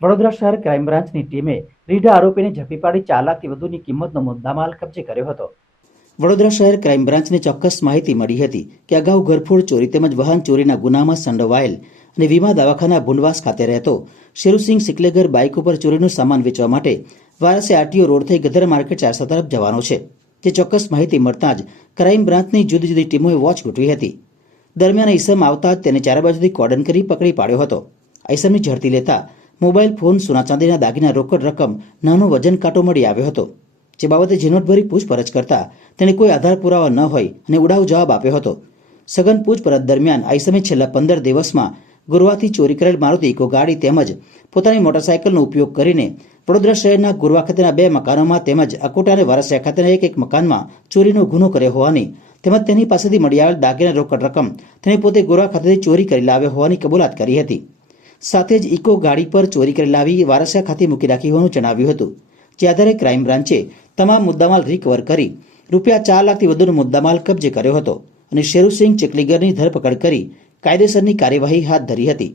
વડોદરા શહેર ક્રાઇમ બ્રાન્ચની ટીમે રીઢા આરોપીને ઝડપી પાડી ચાર લાખથી વધુની કિંમતનો મુદ્દામાલ કબજે કર્યો હતો. વડોદરા શહેર ક્રાઇમ બ્રાન્ચને ચોક્કસ માહિતી મળી હતી કે અગાઉ ઘરફોડ ચોરી તેમજ વાહન ચોરીના ગુનામાં સંડોવાયેલ અને વીમા દવાખાના ભુંડવાસ ખાતે રહેતો શેરુસિંહ સિકલેગર બાઇક ઉપર ચોરીનો સામાન વેચવા માટે વારસે આરટીઓ રોડ થઈ ગદર માર્કેટ ચારસા તરફ જવાનો છે, જે ચોક્કસ માહિતી મળતા જ ક્રાઇમ બ્રાન્ચની જુદી જુદી ટીમોએ વોચ ગોઠવી હતી. દરમિયાન ઈસમ આવતા જ તેને ચારે બાજુથી કોર્ડન કરી પકડી પાડ્યો હતો. ઈસમની ઝડપી લેતા મોબાઈલ ફોન, સોના ચાંદીના દાગીના, રોકડ રકમ, નાનો વજન કાંટો મળી આવ્યો હતો. જે બાબતે ઝીણવટભરી પૂછપરછ કરતા તેણે કોઈ આધાર પુરાવા ન હોય અને ઉડાવ જવાબ આપ્યો હતો. સઘન પૂછપરછ દરમિયાન આઈસમે છેલ્લા પંદર દિવસમાં ગુરવાથી ચોરી કરેલ મારુતિ ઇકો ગાડી તેમજ પોતાની મોટરસાયકલનો ઉપયોગ કરીને વડોદરા શહેરના ગુરવા ખાતેના બે મકાનોમાં તેમજ અકોટા અને વારસિયા ખાતેના એક એક મકાનમાં ચોરીનો ગુનો કર્યો હોવાની તેમજ તેની પાસેથી મળી આવેલ દાગીના, રોકડ રકમ તેણે પોતે ગોરવા ખાતેથી ચોરી કરી લાવ્યો હોવાની કબૂલાત કરી હતી. સાથે જ ઇકો ગાડી પર ચોરી કરી લાવી વારસિયા ખાતે મૂકી રાખી હોવાનું જણાવ્યું હતું. જે આધારે ક્રાઇમ બ્રાન્ચે તમામ મુદ્દામાલ રિકવર કરી રૂપિયા ચાર લાખથી વધુનો મુદ્દામાલ કબજે કર્યો હતો અને શેરુસિંહ ચકલીગરની ધરપકડ કરી કાયદેસરની કાર્યવાહી હાથ ધરી હતી.